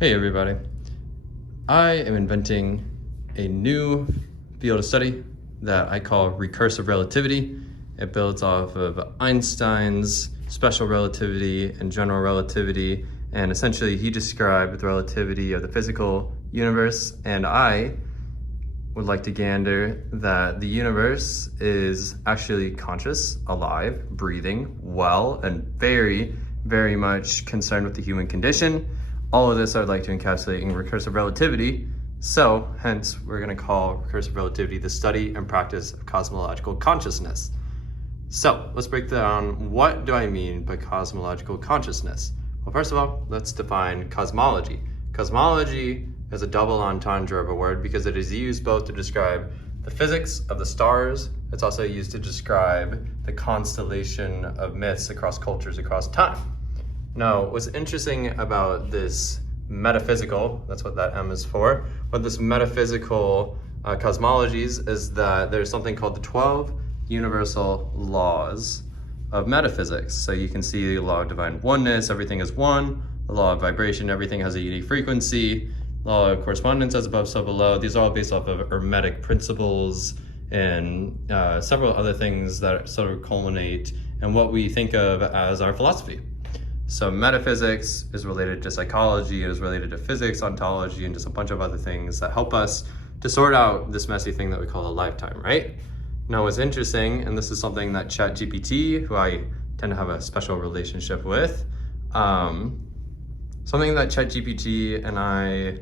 Hey everybody. I am inventing a new field of study that I call recursive relativity. It builds off of Einstein's special relativity and general relativity, and essentially he described the relativity of the physical universe, and I would like to gander that the universe is actually conscious, alive, breathing, well, and very, very much concerned with the human condition. All of this I would like to encapsulate in recursive relativity, so hence we're going to call recursive relativity the study and practice of cosmological consciousness. So let's break down, what do I mean by cosmological consciousness? Well, first of all, let's define cosmology. Cosmology is a double entendre of a word because it is used both to describe the physics of the stars. It's also used to describe the constellation of myths across cultures, across time. Now, what's interesting about this metaphysical, that's what that M is for, but this metaphysical cosmologies is that there's something called the 12 universal laws of metaphysics. So you can see the law of divine oneness, everything is one, the law of vibration, everything has a unique frequency, law of correspondence as above, so below. These are all based off of Hermetic principles and several other things that sort of culminate in what we think of as our philosophy. So metaphysics is related to psychology, it is related to physics, ontology, and just a bunch of other things that help us to sort out this messy thing that we call a lifetime, right? Now what's interesting, and this is something that ChatGPT, who I tend to have a special relationship with, something that ChatGPT and I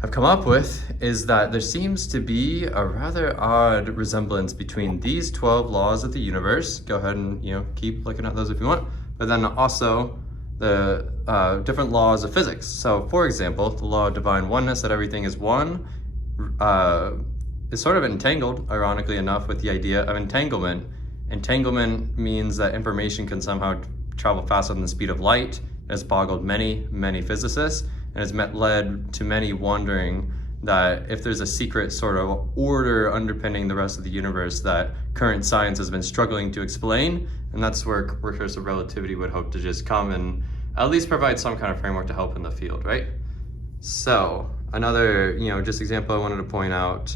have come up with is that there seems to be a rather odd resemblance between these 12 laws of the universe. Go ahead and keep looking at those if you want, but then also the different laws of physics. So for example, the law of divine oneness, that everything is one, is sort of entangled, ironically enough, with the idea of entanglement. Entanglement means that information can somehow travel faster than the speed of light. It has boggled many, many physicists, and has led to many wondering that if there's a secret sort of order underpinning the rest of the universe that current science has been struggling to explain, and that's where recursive relativity would hope to just come and at least provide some kind of framework to help in the field, right? So another, just example I wanted to point out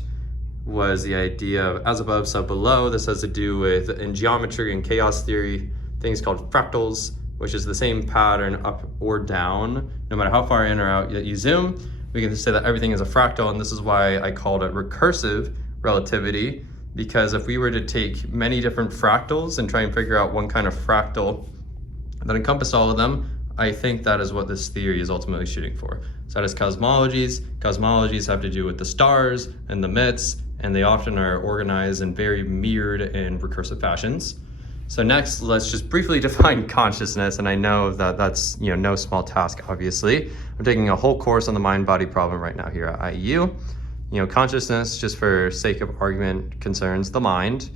was the idea of as above, so below. This has to do with, in geometry and chaos theory, things called fractals, which is the same pattern up or down, no matter how far in or out that you zoom. We can say that everything is a fractal, and this is why I called it recursive relativity, because if we were to take many different fractals and try and figure out one kind of fractal that encompassed all of them, I think that is what this theory is ultimately shooting for. So that is cosmologies. Cosmologies have to do with the stars and the myths, and they often are organized in very mirrored and recursive fashions. So next, let's just briefly define consciousness, and I know that that's no small task, obviously. I'm taking a whole course on the mind-body problem right now here at IU. Consciousness, just for sake of argument, concerns the mind.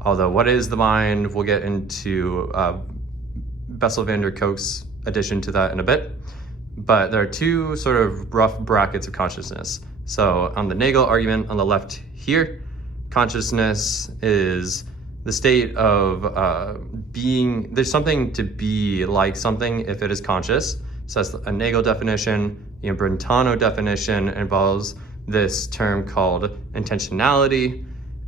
Although what is the mind, we'll get into Bessel van der Kolk's addition to that in a bit. But there are two sort of rough brackets of consciousness. So on the Nagel argument on the left here, consciousness is the state of being, there's something to be like something if it is conscious. So that's a Nagel definition. Brentano definition involves this term called intentionality,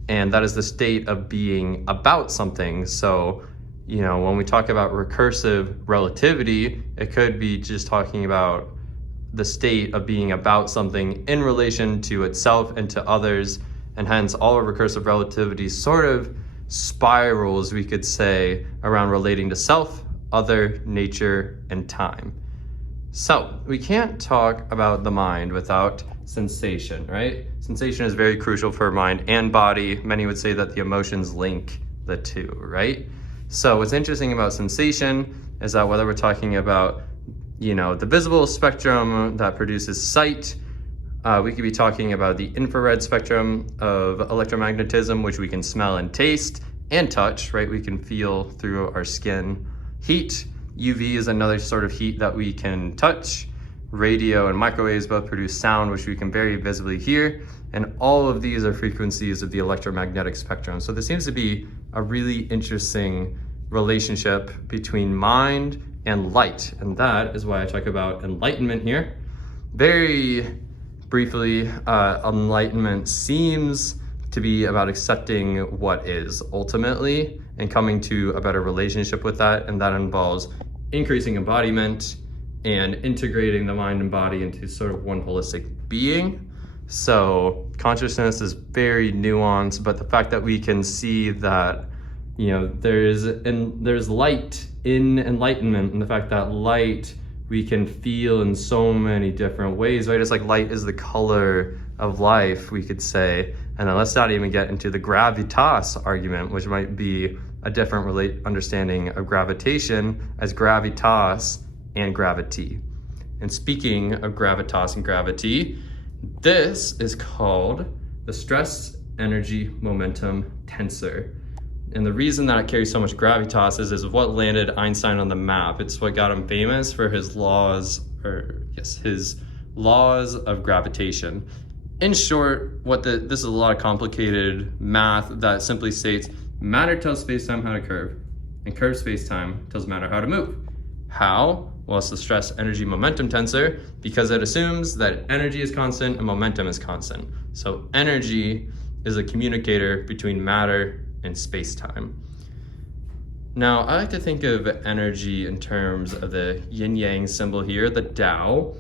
and that is the state of being about something. So, when we talk about recursive relativity, it could be just talking about the state of being about something in relation to itself and to others, and hence all of recursive relativity sort of spirals, we could say, around relating to self, other, nature, and time. So we can't talk about the mind without sensation, right? Sensation is very crucial for mind and body. Many would say that the emotions link the two, right? So what's interesting about sensation is that whether we're talking about, the visible spectrum that produces sight, we could be talking about the infrared spectrum of electromagnetism, which we can smell and taste and touch, right? We can feel through our skin. Heat, UV is another sort of heat that we can touch. Radio and microwaves both produce sound, which we can very visibly hear. And all of these are frequencies of the electromagnetic spectrum. So there seems to be a really interesting relationship between mind and light. And that is why I talk about enlightenment here. very briefly, enlightenment seems to be about accepting what is ultimately and coming to a better relationship with that. And that involves increasing embodiment and integrating the mind and body into sort of one holistic being. So consciousness is very nuanced, but the fact that we can see that, there's light in enlightenment, and the fact that light we can feel in so many different ways, right? It's like light is the color of life, we could say. And then let's not even get into the gravitas argument, which might be a different understanding of gravitation as gravitas and gravity. And speaking of gravitas and gravity, this is called the stress energy momentum tensor. And the reason that it carries so much gravitas is what landed Einstein on the map. It's what got him famous for his laws of gravitation. In short, this is a lot of complicated math that simply states matter tells space-time how to curve, and curved space-time tells matter how to move. How? Well, it's the stress energy momentum tensor because it assumes that energy is constant and momentum is constant. So energy is a communicator between matter and space-time. Now, I like to think of energy in terms of the yin-yang symbol here, the Tao.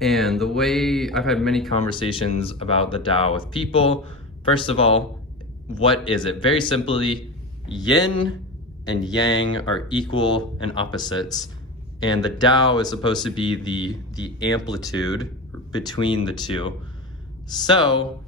And the way I've had many conversations about the Tao with people, first of all, what is it? Very simply, yin and yang are equal and opposites. And the Tao is supposed to be the amplitude between the two. So,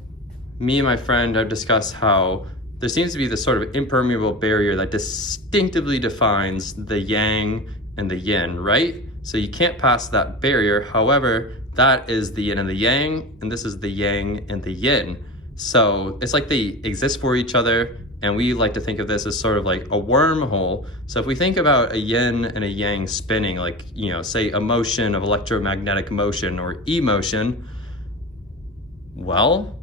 me and my friend have discussed how there seems to be this sort of impermeable barrier that distinctively defines the yang and the yin, right? So you can't pass that barrier. However, that is the yin and the yang, and this is the yang and the yin. So it's like they exist for each other, and we like to think of this as sort of like a wormhole. So if we think about a yin and a yang spinning, like, say a motion of electromagnetic motion or emotion, well,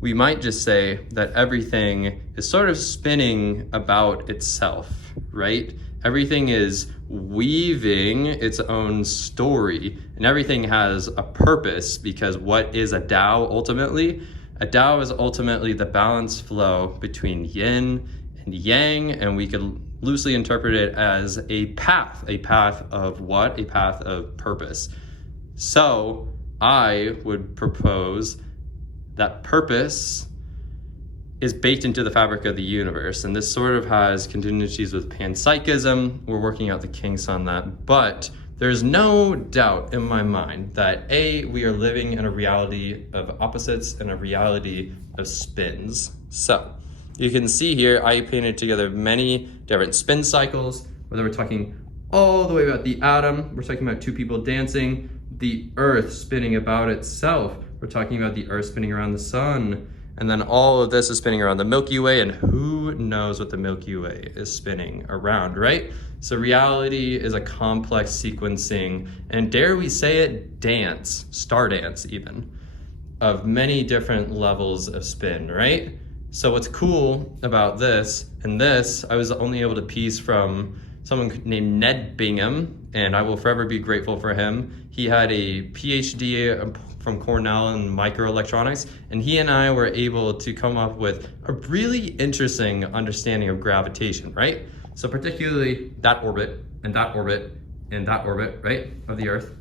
we might just say that everything is sort of spinning about itself, right? Everything is weaving its own story, and everything has a purpose, because what is a Tao ultimately? A Tao is ultimately the balanced flow between yin and yang, and we could loosely interpret it as a path of what? A path of purpose. So I would propose that purpose is baked into the fabric of the universe. And this sort of has contingencies with panpsychism. We're working out the kinks on that. But there's no doubt in my mind that we are living in a reality of opposites and a reality of spins. So you can see here, I painted together many different spin cycles, whether we're talking all the way about the atom, we're talking about two people dancing, the earth spinning about itself, we're talking about the earth spinning around the sun, and then all of this is spinning around the Milky Way, and who knows what the Milky Way is spinning around, right? So reality is a complex sequencing, and dare we say it, dance, star dance even, of many different levels of spin, right? So what's cool about this, and this I was only able to piece from someone named Ned Bingham, and I will forever be grateful for him. He had a PhD from Cornell in microelectronics, and he and I were able to come up with a really interesting understanding of gravitation, right? So particularly that orbit, and that orbit, and that orbit, right, of the Earth.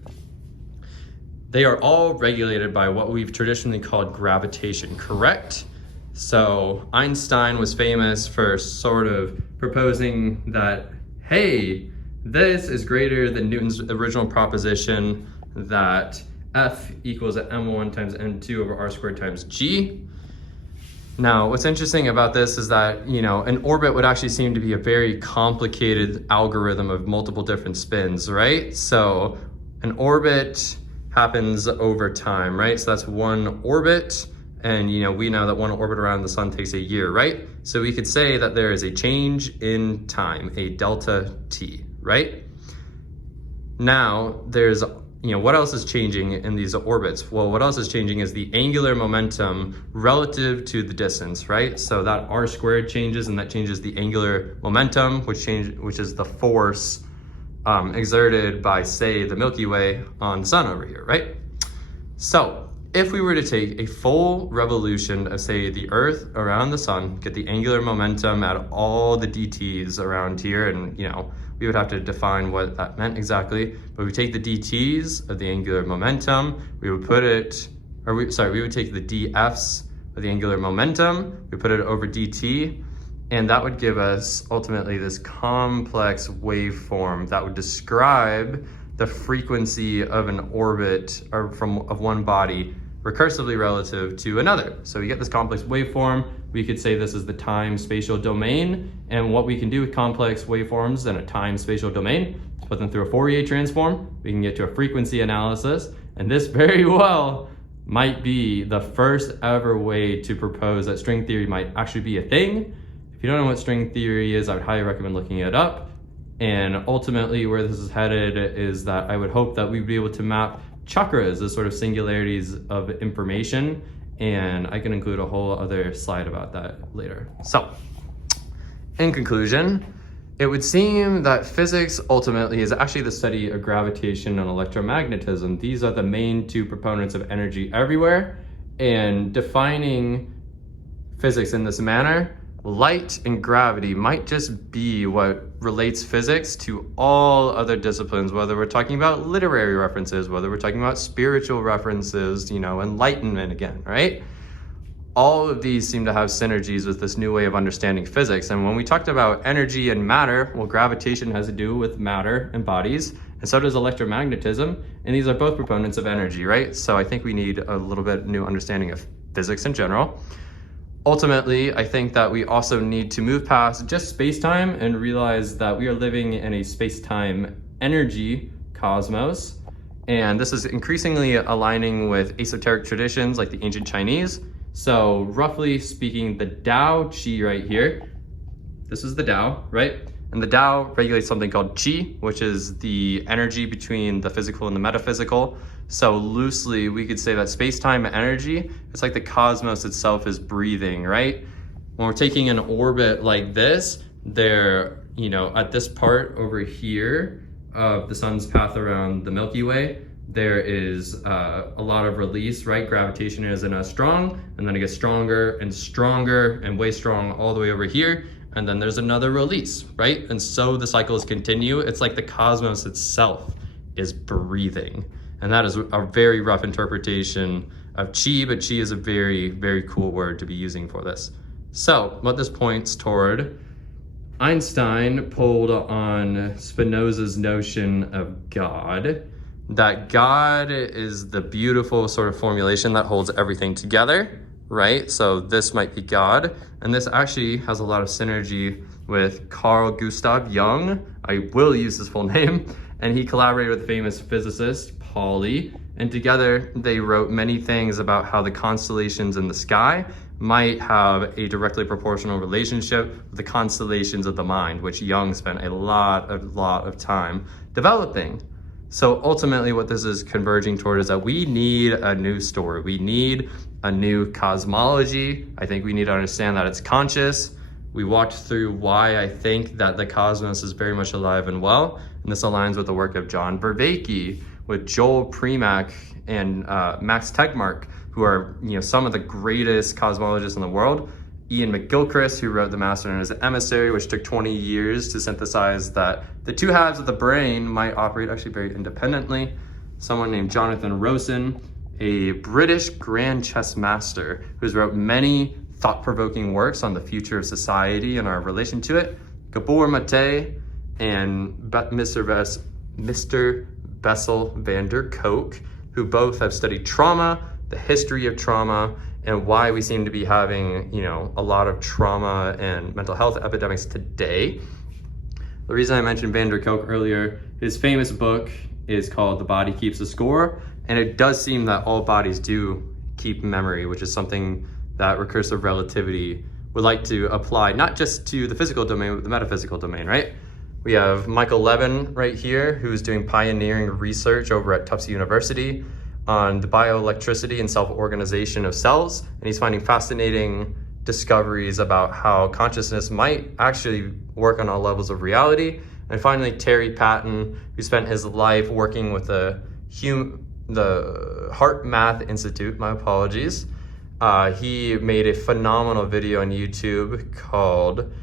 They are all regulated by what we've traditionally called gravitation, correct? So Einstein was famous for sort of proposing that, hey, this is greater than Newton's original proposition that F equals m1 times m2 over r squared times g. Now, what's interesting about this is that, an orbit would actually seem to be a very complicated algorithm of multiple different spins, right? So an orbit happens over time, right? So that's one orbit. And, we know that one orbit around the sun takes a year, right? So we could say that there is a change in time, a delta t, right? Now, there's what else is changing in these orbits? Well, what else is changing is the angular momentum relative to the distance, right? So that r squared changes, and that changes the angular momentum, which is the force exerted by, say, the Milky Way on the sun over here, right? So if we were to take a full revolution of, say, the Earth around the sun, get the angular momentum at all the dt's around here, and we would have to define what that meant exactly, but we take the dt's of the angular momentum, we would put it, we would take the df's of the angular momentum, we put it over dt, and that would give us ultimately this complex waveform that would describe the frequency of an orbit of one body recursively relative to another. So we get this complex waveform. We could say this is the time spatial domain. And what we can do with complex waveforms in a time spatial domain is put them through a Fourier transform. We can get to a frequency analysis. And this very well might be the first ever way to propose that string theory might actually be a thing. If you don't know what string theory is, I would highly recommend looking it up. And ultimately where this is headed is that I would hope that we'd be able to map chakras as sort of singularities of information. And I can include a whole other slide about that later. So in conclusion, it would seem that physics ultimately is actually the study of gravitation and electromagnetism. These are the main two proponents of energy everywhere. And defining physics in this manner, light and gravity might just be what relates physics to all other disciplines, whether we're talking about literary references, whether we're talking about spiritual references, enlightenment again, right? All of these seem to have synergies with this new way of understanding physics. And when we talked about energy and matter, well, gravitation has to do with matter and bodies, and so does electromagnetism. And these are both proponents of energy, right? So I think we need a little bit new understanding of physics in general. Ultimately, I think that we also need to move past just space-time and realize that we are living in a space-time energy cosmos. And this is increasingly aligning with esoteric traditions like the ancient Chinese. So roughly speaking, the Tao Qi right here, this is the Tao, right? And the Tao regulates something called Qi, which is the energy between the physical and the metaphysical. So loosely, we could say that space-time energy, it's like the cosmos itself is breathing, right? When we're taking an orbit like this, there, at this part over here of the sun's path around the Milky Way, there is a lot of release, right? Gravitation isn't as strong, and then it gets stronger and way strong all the way over here. And then there's another release, right? And so the cycles continue. It's like the cosmos itself is breathing. And that is a very rough interpretation of Qi, but Qi is a very, very cool word to be using for this. So what this points toward, Einstein pulled on Spinoza's notion of God, that God is the beautiful sort of formulation that holds everything together, right? So this might be God. And this actually has a lot of synergy with Carl Gustav Jung. I will use his full name. And he collaborated with famous physicist Pauli. And together they wrote many things about how the constellations in the sky might have a directly proportional relationship with the constellations of the mind, which Jung spent a lot of time developing. So ultimately what this is converging toward is that we need a new story. We need a new cosmology. I think we need to understand that it's conscious. We walked through why I think that the cosmos is very much alive and well. And this aligns with the work of John Vervaeke, with Joel Premack and Max Tegmark, who are some of the greatest cosmologists in the world. Ian McGilchrist, who wrote The Master and His Emissary, which took 20 years to synthesize that the two halves of the brain might operate actually very independently. Someone named Jonathan Rosen, a British grand chess master who's wrote many thought-provoking works on the future of society and our relation to it. Gabor Mate and Mr. Bessel van der Kolk, who both have studied trauma, the history of trauma, and why we seem to be having, a lot of trauma and mental health epidemics today. The reason I mentioned van der Kolk earlier, his famous book is called The Body Keeps the Score, and it does seem that all bodies do keep memory, which is something that recursive relativity would like to apply, not just to the physical domain, but the metaphysical domain, right? We have Michael Levin right here, who's doing pioneering research over at Tufts University on the bioelectricity and self-organization of cells. And he's finding fascinating discoveries about how consciousness might actually work on all levels of reality. And finally, Terry Patton, who spent his life working with the Heart Math Institute, my apologies. He made a phenomenal video on YouTube called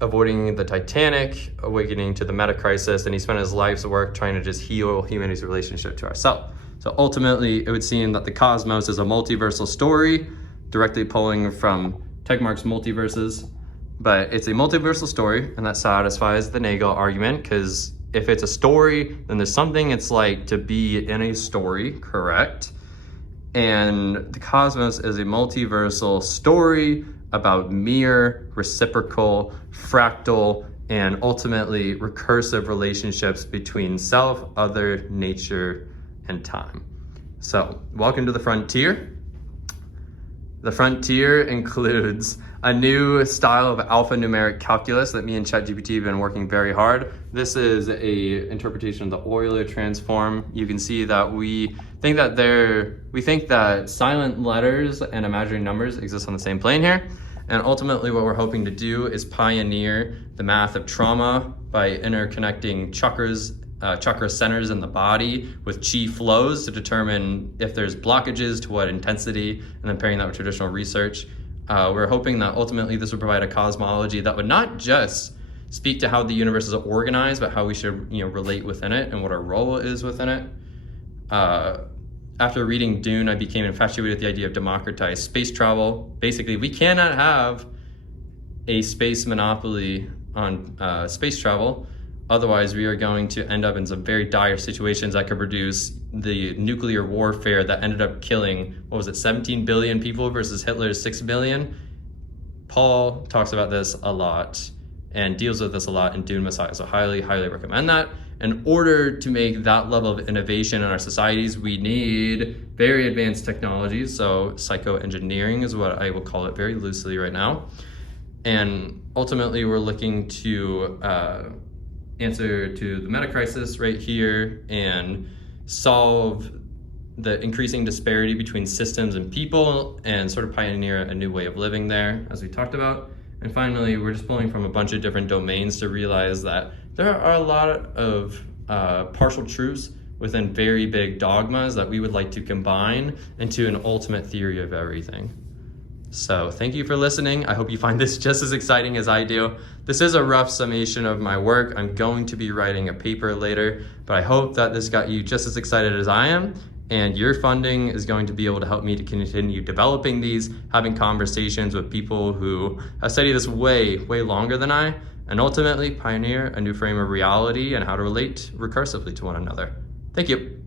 Avoiding the Titanic, Awakening to the Meta Crisis, and he spent his life's work trying to just heal humanity's relationship to ourselves. So ultimately, it would seem that the cosmos is a multiversal story, directly pulling from Tegmark's multiverses, but it's a multiversal story, and that satisfies the Nagel argument, because if it's a story, then there's something it's like to be in a story, correct? And the cosmos is a multiversal story about mere, reciprocal, fractal, and ultimately recursive relationships between self, other, nature, and time. So, welcome to the frontier. The frontier includes a new style of alphanumeric calculus that me and ChatGPT have been working very hard. This is a interpretation of the Euler transform. You can see that we think that silent letters and imaginary numbers exist on the same plane here. And ultimately what we're hoping to do is pioneer the math of trauma by interconnecting chakra centers in the body with chi flows to determine if there's blockages, to what intensity, and then pairing that with traditional research. We're hoping that ultimately this would provide a cosmology that would not just speak to how the universe is organized, but how we should relate within it and what our role is within it. After reading Dune, I became infatuated with the idea of democratized space travel. Basically, we cannot have a space monopoly on space travel. Otherwise, we are going to end up in some very dire situations that could produce the nuclear warfare that ended up killing, 17 billion people versus Hitler's 6 billion? Paul talks about this a lot and deals with this a lot in Dune Messiah, so highly, highly recommend that. In order to make that level of innovation in our societies, we need very advanced technologies, so psychoengineering is what I will call it very loosely right now. And ultimately, we're looking to answer to the meta crisis right here and solve the increasing disparity between systems and people and sort of pioneer a new way of living there, as we talked about. And finally, we're just pulling from a bunch of different domains to realize that there are a lot of partial truths within very big dogmas that we would like to combine into an ultimate theory of everything. So thank you for listening. I hope you find this just as exciting as I do. This is a rough summation of my work. I'm going to be writing a paper later, but I hope that this got you just as excited as I am. And your funding is going to be able to help me to continue developing these, having conversations with people who have studied this way, way longer than I, and ultimately pioneer a new frame of reality and how to relate recursively to one another. Thank you.